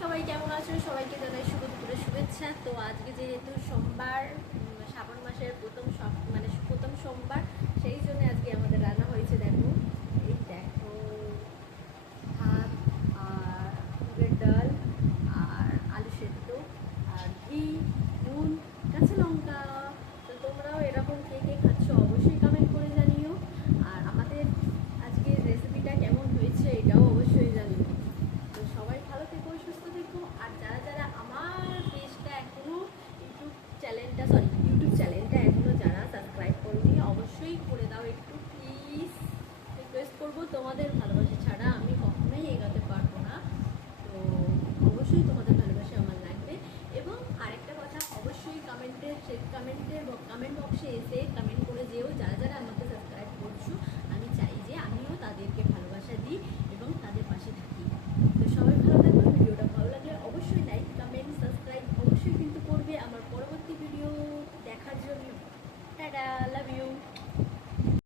সবাই কেমন আছো? সবাইকে জানাই শুভ দুপুরের শুভেচ্ছা। তো আজকে যেহেতু সোমবার, শ্রাবণ মাসের প্রথম সোমবার, সেই জন্য আজকে আমাদের রান্না হয়েছে। দেখো, এই দেখো, ভাত আর মুগের ডাল আর আলু সেদ্ধ আর ঘি, নুন, কাঁচা লঙ্কা। তো তোমরাও এরকম কে কে খাচ্ছ অবশ্যই কমেন্ট করে জানিও। আর আমাদের আজকের রেসিপিটা কেমন হয়েছে এটাও অবশ্যই জানিও। তো সবাই ভালো থেকো, সুস্থ থেকো। আর যারা যারা আমার পেজটা এখনো ইউটিউব চ্যানেলটা এখনো যারা সাবস্ক্রাইব করোনি অবশ্যই করে দাও একটু প্লিজ। রিকোয়েস্ট করবো, তোমাদের ভালোবাসা ছাড়া আমি কখনোই এগোতে পারবো না। তো অবশ্যই তোমাদের ভালোবাসা আমার লাগবে। এবং আরেকটা কথা, অবশ্যই কমেন্ট বক্সে এসে কমেন্ট করে যেও যারা যারা আমাকে সাবস্ক্রাইব করছো। আমি চাই যে আমিও তাদেরকে ভালোবাসা দিই এবং তাদের পাশে থাকি। তো সবাই ভালো থাকবে। ভিডিওটা ভালো লাগলে অবশ্যই লাইক, কমেন্ট, সাবস্ক্রাইব অবশ্যই কিন্তু করবে। আমার